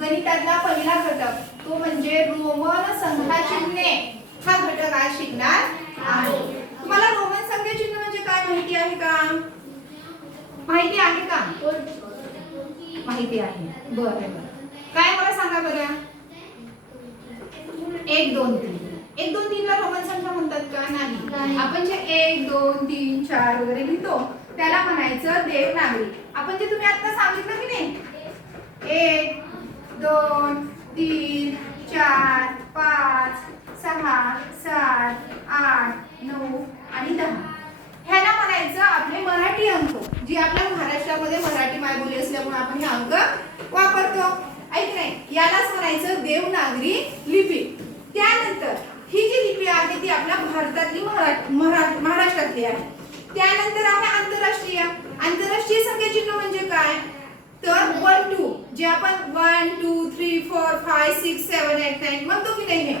गणितातला पहिला घटक तो म्हणजे रोमन संख्या चिन्हे हा घटक आज शिकणार आहे। तुम्हाला रोमन संख्या चिन्ह म्हणजे काय माहिती आहे का? माहिती आहे का? माहिती आहे। बरं काय मला सांगा बरं? 1 2 3 1 2 3 ला रोमन संख्या म्हणतात का? नाही। आपण जे 1 2 3 4 वगैरे लिहितो त्याला म्हणायचं देवनागरी। आपण जे तुम्ही आता सांगितलं की नाही 1 2 3 4 5 6 7 8 9 आणि 10 ह्याला म्हणायचं आपले मराठी अंक, जी आपल्या महाराष्ट्रामध्ये मराठी मायबोली असल्यामुळे आपण हे अंक वापरतो। ऐक नाही, यालाच म्हणायचं देवनागरी लिपी। त्यानंतर ही जी लिपी आहे ती आपल्या भारतातली महाराष्ट्रातली आहे। त्यानंतर आहे आंतरराष्ट्रीय। आंतरराष्ट्रीय संख्या चिन्ह म्हणजे काय? तर 1 2 जे आपण 1 2 3 4 5 6 7 8 9 म्हणतो की नाही,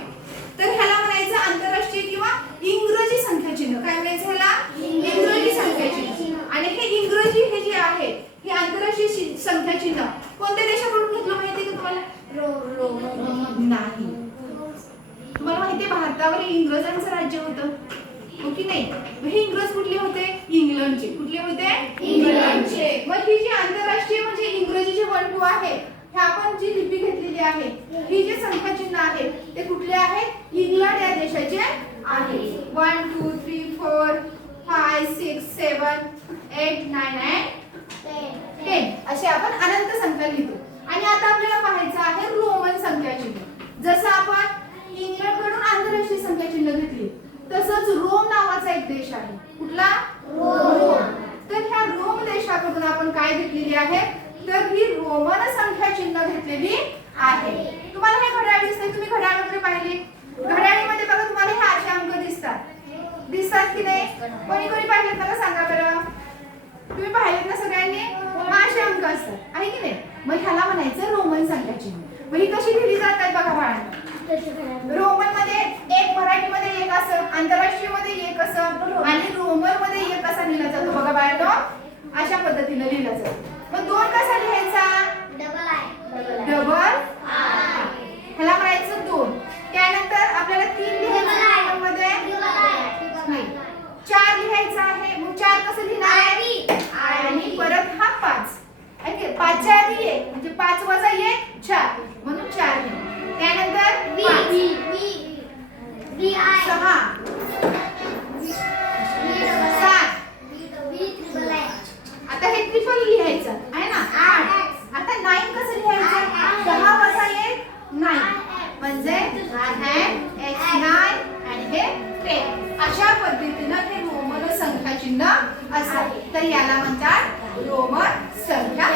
तर ह्याला म्हणायचं आंतरराष्ट्रीय किंवा इंग्रजी संख्या चिन्ह। काय म्हणायचं ह्याला? इंग्रजी संख्या चिन्ह। आणि हे इंग्रजी हे जे आहे हे आंतरराष्ट्रीय संख्या चिन्ह कोणत्या देशाकडून घेतलं माहिती आहे का तुम्हाला? नाही। तुम्हाला माहिती आहे भारतावर इंग्रजांचं राज्य होतं, हो की नाही? हे इंग्रज कुठले होते? इंग्लंडचे। कुठले होते? इंग्लंडचे। मग ही जी आंतरराष्ट्रीय म्हणजे इंग्रजीचे 1 2 आहे, हे आपण जी लिपी घेतलेली आहे ही जे संख्या चिन्ह आहे ते कुठले आहेत? इंग्लंड या देशाचे आहे। 1 2 3 4 5 6 7 8 9 10 असे आपण अनंत संख्या लिहितो। आणि आता आपल्याला पाहायचं आहे रोमन संख्या चिन्ह। जसं आपण इंग्लंडकडून आंतरराष्ट्रीय संख्या चिन्ह घेतली तसंच रोम नावाचा एक देश आहे। कुठला? रोम। तर ह्या रोम देशाकडून आपण काय घेतलेली आहे? तर ही रोमन संख्या चिन्ह घेतलेली आहे। तुम्हाला हे घड्याळ दिसते, तुम्ही घड्याळामध्ये पाहिली, घड्याळीमध्ये बघा तुम्हाला हे असे अंक दिसतात की नाही? कोणी कोणी पाहिलेत मला सांगा बरं? तुम्ही पाहिलेत ना सगळ्यांनी? असे अंक असतात आहे की नाही? मग ह्याला म्हणायचं रोमन संख्या चिन्ह। मग ही कशी लिहिली जातात बघा बाळांनो। रोमन मध्ये एक, मराठीमध्ये एक असं, आंतरराष्ट्रीय मध्ये एक असं आणि रोमन मध्ये एक असा लिहिला जातो बघा बाळांनो। अशा पद्धतीने लिहिला जातो। मग 2 कसा लिहायचा? डबल ह्याला म्हणायचं 2। त्यानंतर आपल्याला 3 लिहायचं आहे मध्ये नाही 4 लिहायचं आहे। मग 4 कसं लिहिणार आहे? आणि परत हा 5 आहे। 5 च्या आधी 1 म्हणजे 5 वजा 1 4 म्हणून 4 लिहिणार। त्यानंतर 6 7 आता हे ट्रिपल लिहायचं आहे ना 8। आता 9 कसं लिहायचं? 6 वजा 1 9 म्हणजे x9 आणि हे 10। अशा पद्धतीने हे रोमन संख्या चिन्ह असतात। तर याला म्हणतात रोमन संख्या